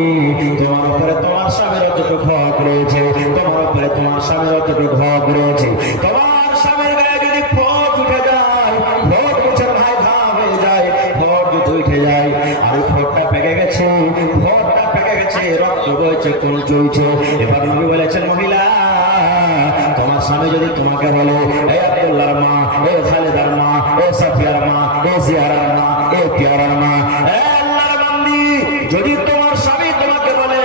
তোমার উপরে তোমার স্বামীর যতটুকু হক রয়েছে, তোমার উপরে তোমার স্বামীর যতটুকু হক রয়েছে, তোমার স্বামীর গায়ে যদি ফোঁট উঠে যায়, ফোঁট উঠে ভাই ঘা হয়ে যায়, ফোঁট যদি উঠে যায় আর ফোঁটটা পেকে গেছে, ফোঁটটা পেকে গেছে, রক্ত বইছে, কোন চলছে। এবার নবী বলেছেন, মহিলা তোমার স্বামী যদি তোমাকে বলে, এই আব্দুল্লাহর মা, এই খালেদার মা, এই সাফিয়ার মা, এই জিয়ারার মা, এই পিয়ারার মা, আল্লাহর বান্দি যদি তোমার স্বামী তোমাকে বলে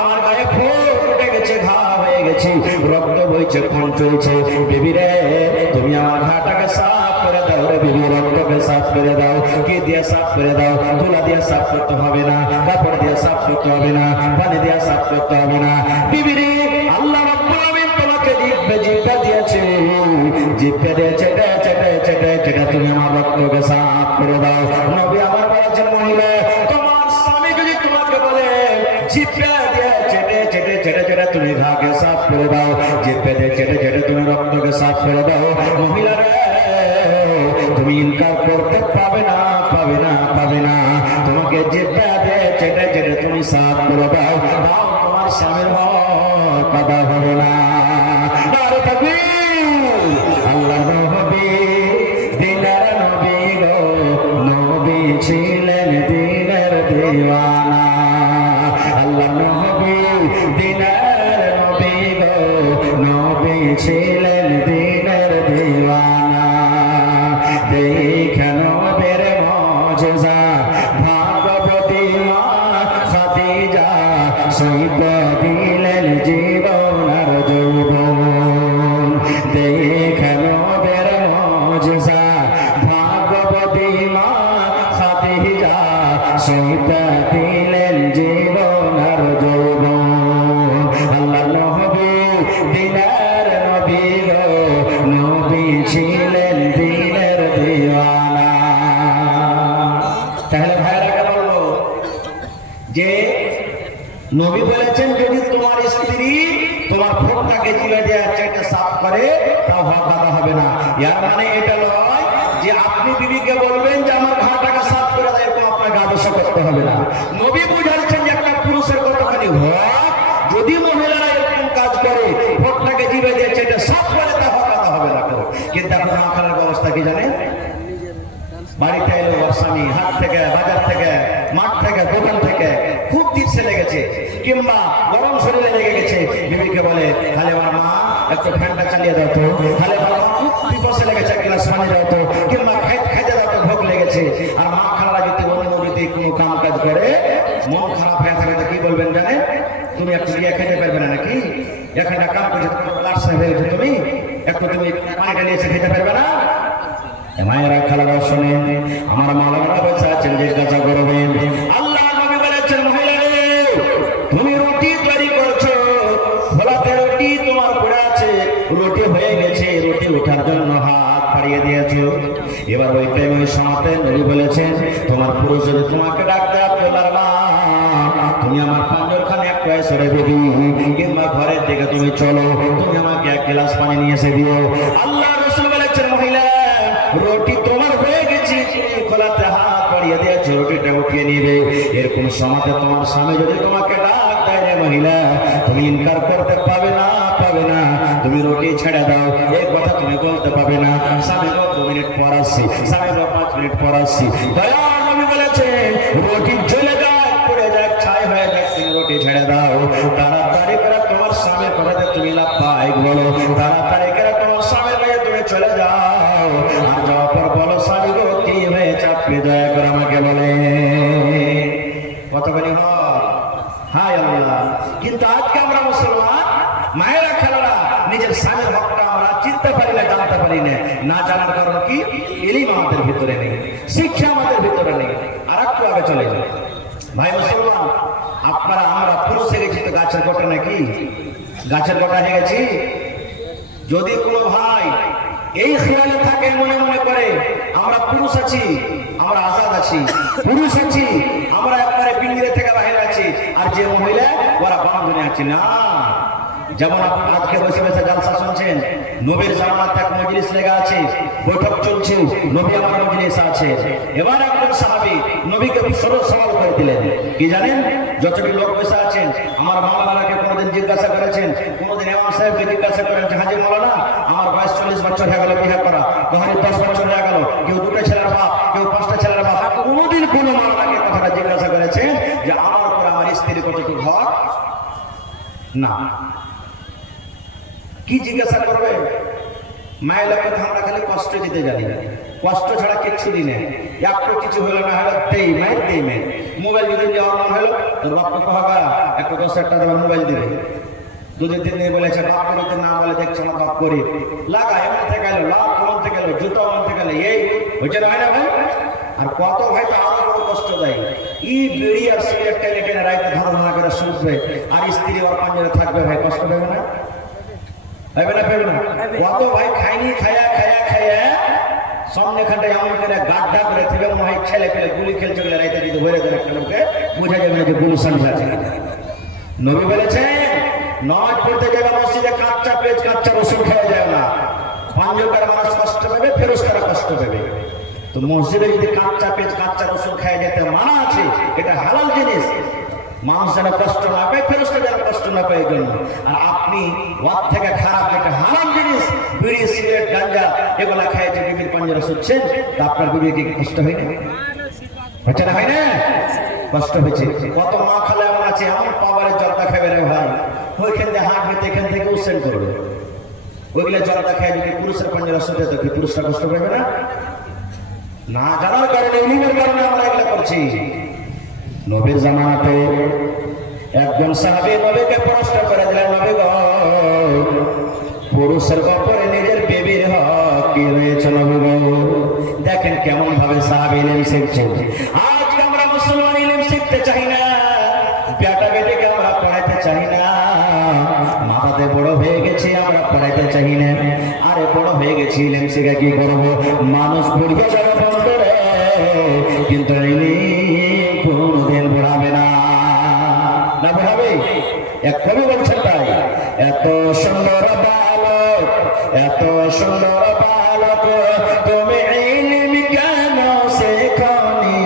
আমার গায়ে ফোঁট উঠে গেছে, ঘা হয়ে গেছে, রক্ত বইছে, খুন চলছে, বিবি রে তুমি আমার ঘাটাকে সাফ করে দাও রে বিবি, রক্তকে সাফ করে দাও। কি দিয়ে সাফ করে দাও? তুলা দিয়ে সাফ করতে হবে না, কাপড় দিয়ে সাফ করতে হবে না, পানি দিয়ে সাফ করতে হবে না। বিবি রে আল্লাহ রাব্বুল আলামিন তোমাকে জিহ্বা দিয়েছে, জিহ্বা দিয়ে চেটে চেটে চেটে চেটে তুমি আমার রক্তকে সাফ করে দাও। নবী আমার বলেছেন, মহিলা তোমার স্বামী যদি তোমাকে বলে জিহ্বা দিয়ে চেটে চেটে চেটে চেটে তুমি ঘাকে সাফ করে দাও, জিহ্বা দিয়ে চেটে চেটে তুমি রক্তকে সাফ করে দাও, মহিলা রে তুমি ইনকার করতে পাবে না, পাবে না, পাবে না। তোমাকে জিহ্বা দিয়ে চেটে চেটে তুমি সাফ করে দাও, দাও তোমার স্বামীর হক আদা হবে না। নারে তাকবীর! আল্লাহ নবী দিনের নবী গো, নবী ছিলেন দিনের দিওয়ানা। আল্লাহ নবী দিনের নবী গো, নবী ছিলেন দিনের দিওয়ানা। দেখেন নবীর মুজিজা ভাগবতী মা খাদিজা, সইব দিলেন জীবন আর যৌবন। দেখেন নবীর মুজিজা ভাগবতী মা খাদিজা, সইব দিলেন জীবন আর যৌবন। আল্লাহ নবী দিনের নবী গো, নবী ছিলেন দিনের দিওয়ানা। তাহলে ভাইরা বললো যে নবী বলেছেন যদি তোমার স্ত্রী তোমার ভোগটা ভোটটাকে জিভে দিয়ে চাইটা সাফ করে তাও হক আদা হবে না। এর মানে এটা নয় যে আপনি বিবিকে বলবেন যে আমার ঘাটাকে সাফ করে দেয়, এরকম আপনাকে আদর্শ করতে হবে না। নবী বুঝাচ্ছেন যে একটা পুরুষের কতখানি হক, যদি মহিলারা এরকম কাজ করে ভোটটাকে জিভে দিয়ে চাইটা সাফ করে তা হক আদা হবে না। কিন্তু এখন আখানের ব্যবস্থা কি জানেন? বাড়িতে এলো স্বামী হাট থেকে, বাজার থেকে, মাঠ থেকে, দোকান থেকে খুব দিচ্ছে লেগেছে কিংবা গরম শরীরে লেগে গেছে, বিবিকে বলে তাহলে আমার মা একটু ফ্যানটা চালিয়ে দাও তো, তাহলে আমার মা খুব পিপাসে লেগেছে এক গ্লাস পানি দাও তো, কিংবা খাইতে দাও তো ভোগ লেগেছে। আর মা খালা যদি অন্য যদি কোনো কাম কাজ করে মন খারাপ হয়ে থাকে তো কি বলবেন জানেন? তুমি একটু গিয়ে খেতে পারবে না নাকি? এখানটা কাম করছে তুমি একটু তুমি পানিটা নিয়ে এসে খেতে পারবে না? মায়েরা খালারা শোনেন, আমার মালারা বেঁচে আছেন, জিজ্ঞাসা করবেন আল্লাহ নবী বলেছেন মহিলারে তুমি রুটি তৈরি করছো, খোলাতে রুটি তোমার পড়ে আছে, রুটি হয়ে গেছে, রুটি ওঠার জন্য হাত বাড়িয়ে দিয়েছো। এবার ওই টাইম ওই সমাতে নবী বলেছেন তোমার পুরুষ যদি তোমাকে ডাকতে আপনার মা, তুমি আমার পাঁজরখানে এক পায়ে সরে বেবি কিংবা ঘরের দিকে তুমি চলো, তুমি আমাকে এক গ্লাস পানি নিয়ে এসে দিও। আল্লাহ রাসূল বলেছেন মহিলা রুটি তোমার হয়ে গেছে, তুমি খোলাতে হাত বাড়িয়ে দিয়েছো, রুটিটা উঠিয়ে নিবে। এরকম সমাজে তোমার স্বামী যদি তোমাকে ডাক দেয় রে মহিলা, তুমি ইনকার করতে পাবে না, তুমি রুটি ছেড়ে দাও, এই কথা তুমি বলতে পাবে না। স্বামী 2 মিনিট পর আসছি, স্বামী 5 মিনিট পর আসছি। দয়ার নবী বলেছেন রুটি জ্বলে যায়, পড়ে যায়, ছাই হয়ে যায়, তুমি রুটি ছেড়ে দাও। তাড়াতাড়ি করে তোমার স্বামীর কথাতে তুমি লাফাইক বলো, তাড়াতাড়ি করে তোমার স্বামীর কাছে তুমি চলে যাও। আর যাওয়ার পর বলো স্বামী গো কি হয়েছে আপনি দয়া করে আমাকে বলে কতখানি হক। হায় আল্লাহ! কিন্তু আজকে আমরা মুসলমান মায়েরা খেলারা নিজের স্বামীর হকটা আমরা চিনতে পারি না, জানতে পারি না। না জানার কারণ কি? ইলম আমাদের ভিতরে নেই, শিক্ষা আমাদের ভিতরে নেই। আর একটু আগে চলে যায় ভাই মুসলমান, আপনারা আমরা পুরুষ হয়ে গেছি তো গাছের গোটা নাকি? গাছের গোটা হয়ে গেছি। যদি কোনো ভাই এই খেয়ালে থাকে, মনে মনে করে আমরা পুরুষ আছি, আমরা আজাদ আছি, পুরুষ আছি, আমরা একবারে পিঞ্জিরে থেকে বাইরে আছি, আর যে মহিলা ওরা বান্ধনে আছে না। যেমন আজকে বসে বসে জালসা শুনছেন, নবীর জামানাতে এক মজলিস লেগে আছে, বৈঠক চলছে, নবী আমার মজলিস আছে। এবার একজন সাহাবী নবীকে সরল সওয়াল করে দিলেন, কি জানেন? যতটি লোক বসে আছেন, আমার মাওলানাকে কোনোদিন জিজ্ঞাসা করেছেন, কোনোদিন ইমাম সাহেবকে জিজ্ঞাসা করেন যে হাজী মাওলানা আমার বয়স 40 বছর হয়ে গেল বিয়ে করা, ঘরে 10 বছর হয়ে গেল, কেউ 2টা ছেলের বাপ, কেউ 5টা ছেলের বাপ, কোনোদিন কোনো মাওলানাকে কথাটা জিজ্ঞাসা করেছেন যে আমার উপর আমার স্ত্রীর কতটুকু হক? না। কি জিজ্ঞাসা করবে? মায়ের কথা আমরা খালি কষ্ট দিতে জানি, কষ্ট ছাড়া কিচ্ছু দিই না। একটু কিছু হলো না হলো দেই মায়ের, দেই মেয়ে। মোবাইল যদি দেওয়ার মন হলো তোর বাপকে কহবা একটু 10,000 টাকা মোবাইল দিবে। 2 দিন বলেছে বাপ করতে না বলে দেখছে আমার বাপ করি লাগা, এমন থেকে গেলো লাভ, কমন থেকে গেলো জুতো, এমন থেকে গেলো এই হয়েছে না, হয় না ভাই? আর কত ভাই তো আরো বড় কষ্ট দেয়, ই বিড়ি আর সিগারেট টেনে টেনে রাইতে ধাঁধা করে শুনবে, আর স্ত্রী ওর পাঞ্জরে থাকবে, ভাই কষ্ট দেবে না? পেবে না? কত ভাই খাইনি, খায়া সামনে খানটা এমন করে গাড্ডা করে থেকে মনে ছেলে পেলে গুলি খেলছে বলে রাইতে যদি ভরে দেন একটা লোককে, বোঝা যাবে না যে গুরু সন্ধ্যা আছে। নবী বলেছেন নামাজ পড়তে যাবে মসজিদে কাচ্চা পেঁয়াজ কাচ্চা রসুন খাওয়া যায় না, পাঞ্জকার মানুষ কষ্ট পাবে, ফেরেশতারা কষ্ট পাবে। তো মসজিদে যদি কাচ্চা পেঁয়াজ কাচ্চা রসুন খাওয়া যেতে মানা আছে, এটা হালাল জিনিস, মানুষ যেন কষ্ট না পায়, ফেরেশতা যেন কষ্ট না পায়, এই জন্য। আর আপনি ওয়াদ থেকে খারাপ যেটা হারাম জিনিস, বিড়ি সিগারেট গাঁজা এগুলা খায় যে বিবির পাঞ্জরা শুচ্ছেন, তা আপনার বিবির কি কষ্ট হয় না? হচ্ছে না, হয় না? কষ্ট হয়েছে। কত মা খালে এমন আছে, এমন পাওয়ারের জলটা খাবে রে ভাই, ওইখান থেকে হাঁটবে, এখান থেকে উচ্ছেন করবে, ওইগুলা জলটা খায় যদি পুরুষের পাঞ্জরা শুতে, তো কি পুরুষরা কষ্ট পাবে না? না জানার কারণে, ইলমের কারণে আমরা এগুলা করছি। নবীর জামানাতে একজন সাহাবী নবীকে প্রশ্ন করে দিলেন, নবী গো পুরুষের ব্যাপারে নিজের বেবির হক কি রয়েছে নবী গো? দেখেন কেমন ভাবে সাহাবী ইলম শিখছেন। আজকে আমরা মুসলমান ইলম শিখতে চাই না, বেটা বেটিকে আমরা পড়াইতে চাই না, মাথাতে বড় হয়ে গেছি আমরা পড়াইতে চাই না। আরে বড় হয়ে গেছি, ইলম শিখে কি করবো? মানুষ পড়িয়ে যাবে বন্ধরে, কিন্তু কোনদিন পড়াবে না, না পড়াবে। এক কবি বলছেন তাই, এত এত সুন্দর বালক, এত সুন্দর বালক, তুমি ইলম কেন শেখনি?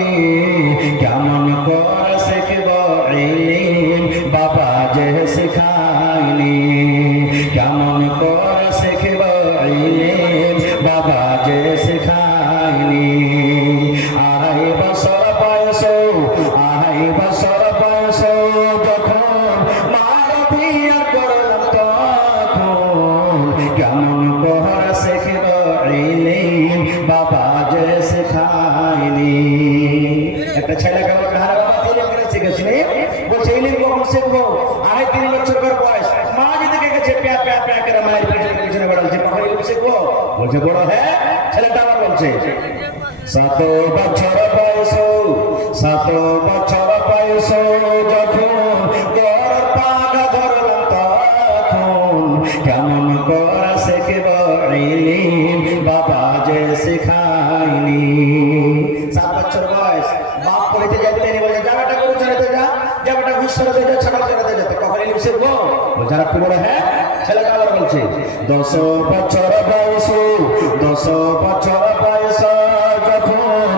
কেমন করে শিখব ইলম, বাবা যে শেখায়নি। কেমন করে শিখব ইলম, বাবা যে শেখায়নি। 2.5 বছর বয়স, 2.5 বছর বয়স যখন মার বিয়ে করলাম তখন কেমন করে শিখব ইলম, বাবা যে শেখায়নি। একটা ছেলেকে বলছে, আরে বাবা ইলম কেন শিখেছিস? বলছে ইলম কখন শিখবো? 3 বছর বয়স। মা যদি গেছে প্যা প্যা প্যা করে মায়ের পিছনে বেড়াচ্ছে, কখন ইলম শিখবো? বলছে বড় হ্যাঁ। ছেলেটা আবার বলছে 7 বছর বয়স, 7 বছর বয়স যখন তোর পাগা ধরলাম তখন কেমন করে শিখব ইলম, বাবা যে শেখায়নি। 7 বছর বয়স, বাপ পড়িতে যাইতে নেই, বলে যা বেটা গরু চড়াতে যা, যা বেটা ঘুষ চড়াতে যা, ছাগল চড়াতে যা, কখন ইলম শিখবো? যারা কি বলে হ্যাঁ। ছেলেটা আবার বলছে 10 বছর বয়স, 10 বছর বয়স যখন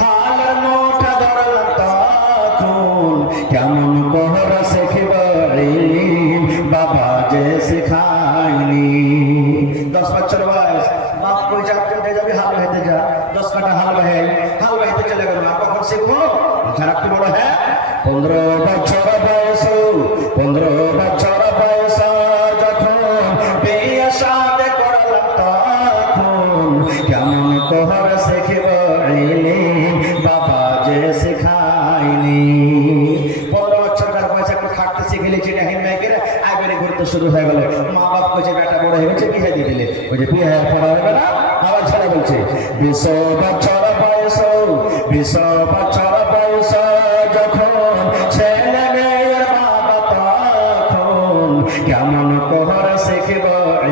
হালের মোটা ধরলাম তখন কেমন করে শিখব ইলম, বাবা যে শেখায়নি। 10 বছর বয়স, বাপ কই যা করতে যাবি, হাল বাহিতে যা, 10 কাটা হাল বাহাই, হাল বাহিতে চলে গেল, আর কখন শিখবো? যারা কি বলো হ্যাঁ। 15 বছর বয়স, 15 বছর বয়স যখন বিয়ে শাদী করলাম তখন কেমন করে শিখব ইলম, বাবা যে শেখায়নি। 15 বছরকার বয়সে একটু খাটতে শিখে লিখছি ডাহিন মেয়েকে, আইবারে ঘুরতে শুরু হয়ে গেল। মা বাপ কইছে বেটা বড় হয়ে গেছে, বিয়ে দিয়ে দিলে। বলছে বিয়ে হয়ে পড়া হবে না। আবার ছেলে বলছে 20 বছর বয়স, 20 বছর বয়স যখন ছেলে মেয়ের বাবা তখন কেমন করে শিখব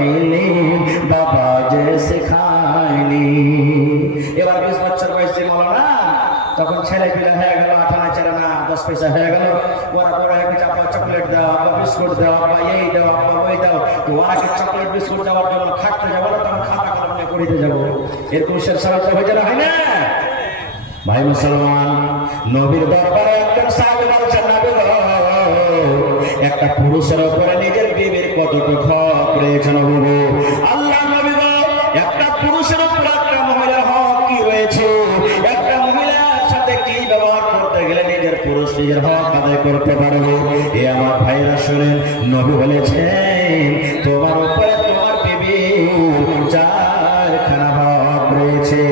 ইলম, বাবা যে শেখায়নি। এবার 20 বছর বয়সে মৌলানা তখন ছেলে পিলে হয়ে গেল, 8 আনা 4 আনা 10 পয়সা হয়ে গেল। ওরা বড় হয়ে গেছে, আপনার চকলেট দাও বা বিস্কুট দাও বা এই দাও বা ওই দাও। তো ওরাকে চকলেট বিস্কুট দেওয়ার জন্য খাটতে যাবো না, তখন খাতা কলম নিয়ে পড়িতে যাবো। এরকম সে সাহায্য হয়ে যারা হয় না। ভাই মুসলমান, নবীর দরবারে একজন সাহাবী বলছেন, নবী গো, একটা পুরুষের উপরে নিজের বিবির কতটুকু হক রয়েছে নবী গো? আল্লাহ নবী গো, একটা পুরুষের উপরে একটা মহিলার হক কি রয়েছে? একটা মহিলার সাথে কি ব্যবহার করতে গেলে নিজের পুরুষ নিজের হক আদায় করতে পারবে? এ আমার ভাইরা শুনেন, নবী বলেছেন তোমার উপরে তোমার বিবি 4খানা হক রয়েছে।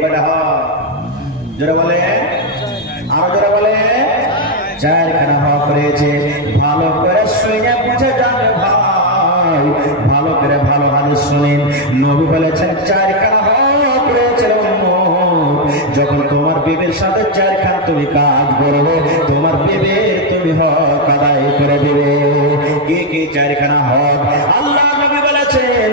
কয়টা হক? জোরে বলে, আরো জোরে বলে। 4খানা হক রয়েছে। ভালো করে শুনে বুঝে যান ভাই, ভালো করে ভালো হাদিস শুনেন। নবী বলেছেন 4খানা হক রয়েছে। যখন তোমার বিবির সাথে 4খানা তুমি কাজ করবে, তোমার বিবির তুমি হক আদায় করে দেবে। কি কি 4খানা হক? আল্লাহ নবী বলেছেন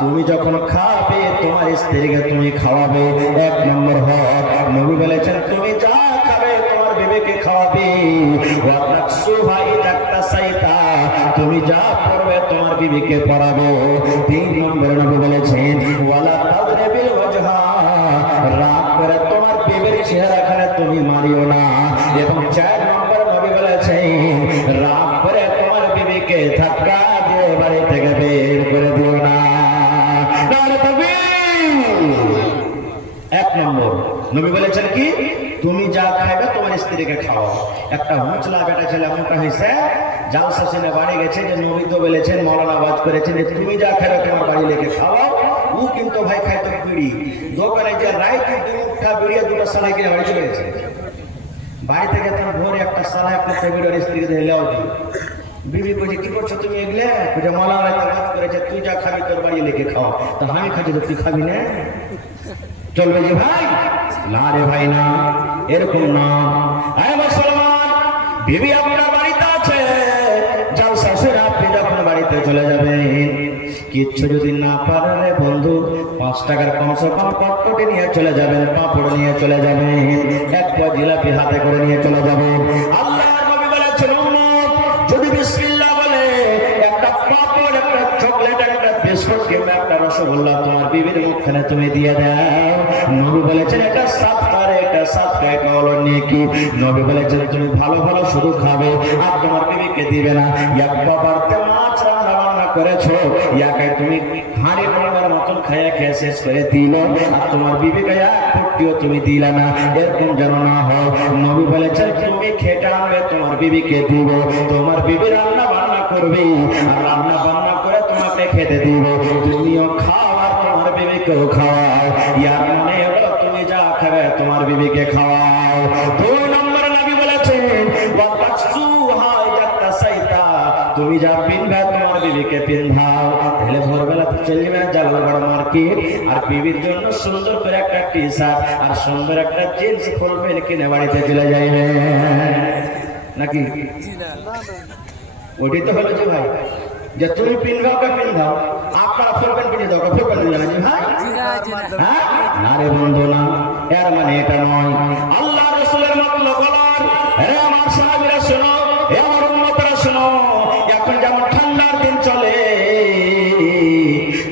তুমি যখন খাবে তোমার স্ত্রীকে তুমি খাওয়াবে। 1 নম্বর হক। নবী বলেছেন তুমি যা খাবে তোমার বিবিকে খাওয়াবে। তুমি যা পড়বে তোমার বিবিকে পড়াবে। 3 নম্বর নবী বলেছেন ওয়ালা তাদরিবিল ওয়াজহা, রাগ করে তোমার বিবির চেহারাখানে তুমি মারিও না। এবং 4 নম্বর নবী বলেছেন রাগ করে তোমার বিবিকে ধাক্কা দিয়ে বাড়ি থেকে বের করে দিও না। 1 নম্বর নবী বলেছেন কি তুমি যা খাইবে তোমার স্ত্রীকে খাও। একটা হুঁচলা বেটা ছেলে এমনটা হয়েছে, জালসা শুনে বাড়ি গেছে যে নবী তো বলেছেন, মৌলানা আওয়াজ করেছেন যে তুমি যা খাইবে তোমার বাড়ি লেগে খাওয়াও। ও কিন্তু ভাই খাইতো বিড়ি, দোকানে যে রাইতে 2 মুঠা বিড়ি 2টা সালাই কিনে বাড়ি চলে গেছে। বাড়ি থেকে তখন ভোরে একটা সালাই একটা বিড়ির স্ত্রীকে ধেলেও দিই। বিবি কইছে কি করছো তুমি এগুলো? কইছে মৌলানা তো আওয়াজ করেছে তুই যা খাবি তোর বাড়ি লেগে খাও। তা আমি খাচ্ছি তো তুই খাবি না, চলবে যে ভাই? না রে ভাই না, এরকম না। আয় মুসলমান, বিবি আপনার বাড়িতে আছে, জালসা সেরে আপনি যখন বাড়িতে চলে যাবেন, কিচ্ছু যদি না পারেন রে বন্ধু, 5 টাকার কমসে কম কটকটি নিয়ে চলে যাবেন, পাঁপড় নিয়ে চলে যাবেন, 1 পা জিলাপি হাতে করে নিয়ে চলে যাবেন। আল্লাহর নবী বলেছেন পাপড়, একটা চকলেট, একটা বিস্কুট কিংবা একটা রসগোল্লা তোমার বিবির মুখখানে তুমি দিয়ে দাও। নবী বলেছেন এটা সাদকা, এটা সাদকা, এটা হলো নেকি। নবী বলেছেন তুমি ভালো ভালো শুধু খাবে আর তোমার বিবিকে দিবে না। এক বাবারতে মাছ রান্না বান্না করেছো, ইয়াকে তুমি হাঁড়ি ভাঙার মতন খাইয়া খেয়ে শেষ করে দিল আর তোমার বিবিকে এক ফুটিও তুমি দিলে না, এরকম যেন না হয়। নবী বলেছেন তুমি খেটে আনবে, তোমার বিবিকে দিব, তোমার বিবি রান্না বান্না করবে আর রান্না বান্না করে তোমাকে খেতে দিব, তুমিও খাও আর তোমার বিবিকেও খাওয়াও। ইয়ার মানে হলো তুমি যা খাবে তোমার বিবিকে খাওয়াও। 2 নম্বর নবী বলেছেন তুমি যা পিনবে তোমার বিবিকে পিন্ধাও। তাহলে ভোরবেলা চলে যাবে জালালগড় মার্কেট আর বিবির জন্য সুন্দর করে একটা টি শার্ট আর সুন্দর একটা জিন্স ফুল প্যান্ট কিনে বাড়িতে চলে যাইবে নাকি? ওটাই তো হলো যে ভাই যে তুমি পিনভাও কে পিন্ধাও, আপনারা ফুল প্যান্ট কিনে দাও, ফুল প্যান্ট দিলে না ভাই? হ্যাঁ না রে বন্ধু না, এর মানে এটা নয়। আল্লাহ রাসূলের মতলব বলার, হে আমার সাহাবীরা শোনো, হে আমার উম্মতরা শোনো, এখন যেমন ঠান্ডার দিন চলে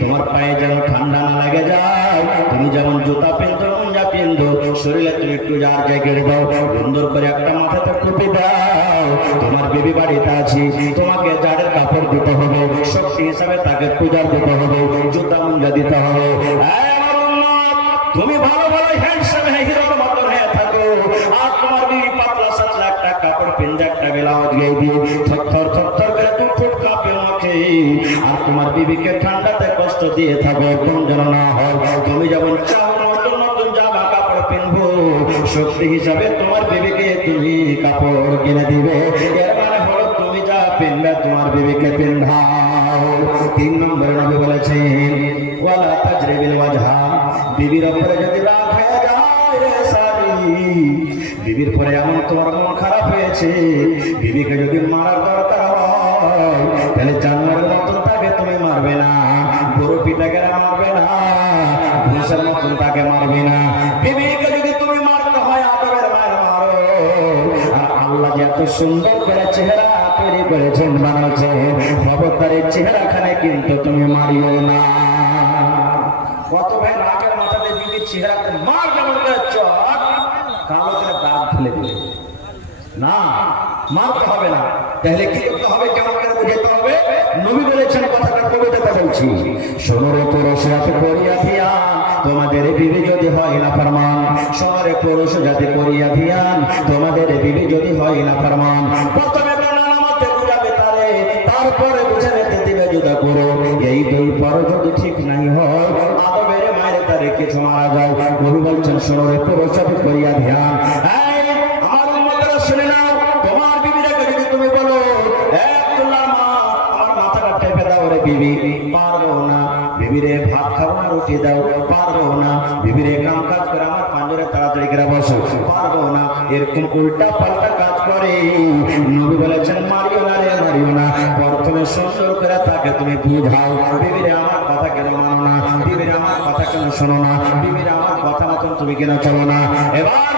তোমার পায়ে যেন ঠান্ডা না লাগে যায়, তুমি যেমন জুতা পিনতো মোজা পিনতো, শরীরে তুমি একটু যার জায়গায় দাও, সুন্দর করে একটা মাথাতে টুপি দাও। তোমার বিবি বাড়িতে আছে, তোমাকে জাড়ের কাপড় দিতে হবে, শক্তি হিসাবে তাকে পূজা দিতে হবে, জুতা মোজা দিতে হবে। তুমি ভালো ভালো হ্যান্ডসাম হিরোর মতন হয়ে থাকো আর তোমার বিবি পাতলা সাতলা একটা কাপড় পিনজা একটা ব্লাউজ গায়ে দিয়ে থরথর থরথর করে ফুট কাঁপে ওঠে আর তোমার বিবিকে ঠান্ডাতে কষ্ট দিয়ে থাকো, এরকম যেন না হয়। তুমি যেমন চাও নতুন নতুন জামা কাপড় পিনবো, শক্তি হিসাবে তোমার বিবিকে তুমি কাপড় কিনে দিবে, এর মানে হলো তুমি যা পিনবে তোমার বিবিকে পিন্ধাও। 3 নম্বরে নবী বলেছেন ওয়ালা তাজরিবিল ওয়াজহা, বিবির উপরে যদি রাগ হয়ে যায় রে সারি, বিবির পরে এমন তোমার মন খারাপ হয়েছে, বিবিকে যদি মারার দরকার হয় তাহলে জানোয়ারের মতন তাকে তুমি মারবে না, গরু পিটাকে মারবে না, ভুষের মতন তাকে মারবে না, বিবিকে যদি তুমি মারতে হয় আদবের মায়ের মারো। আর আল্লাহ যে এত সুন্দর করে চেহারা তৈরি করেছেন বানাচ্ছেন, খবরদারের চেহারাখানে কিন্তু তুমি মারিও না। কত ভাই রাগের মাথাতে বিবির চেহারাতে মার যেমন চট কালো করে দাগ ফেলে দিলে না, মারতে হবে না। তাহলে কি করতে হবে, কেমন করে বুঝাতে হবে? নবী বলেছেন কথাটা কবিতাতে বলছি, সোনরে পুরুষ রাতে করিয়া ধিয়ান, তোমাদের বিবি যদি হয় না ফরমান, সোনরে পুরুষ যাতে করিয়া ধিয়ান, তোমাদের বিবি যদি হয় না ফরমান। প্রথমে নামাতে বুঝাবে তারে, তারপরে বুঝে নিতে দিবে জুদা করে, এই 2 পর যদি ঠিক নাই হয় আদবের মায়ের তারে কিছু মারা যায়। নবী বলছেন সোনরে পুরুষ যাতে করিয়া ধিয়ান। আমার উম্মতরা শুনে নাও, তোমার বিবিটাকে যদি তুমি বলো আব্দুল্লাহ মা আমার মাথাটা টেপে দাও রে বিবি, পারবো না, বিবিরে ভাত খাবো না রুটি দাও, পারবো না, বিবিরে কাম কাজ করে আমার পাঞ্জরে তাড়াতাড়ি করে বসো, পারবো না, এরকম উল্টা পাল্টা কাজ করে। নবী বলেছেন মারিও না রে মারিও না, প্রথমে সুন্দর করে তাকে তুমি বুঝাও, বিবিরে আমার কথা কেন মানো না, বিবিরে আমার কথা কেন শোনো না, বিবিরে আমার কথা মতন তুমি কেন চলো না। এবার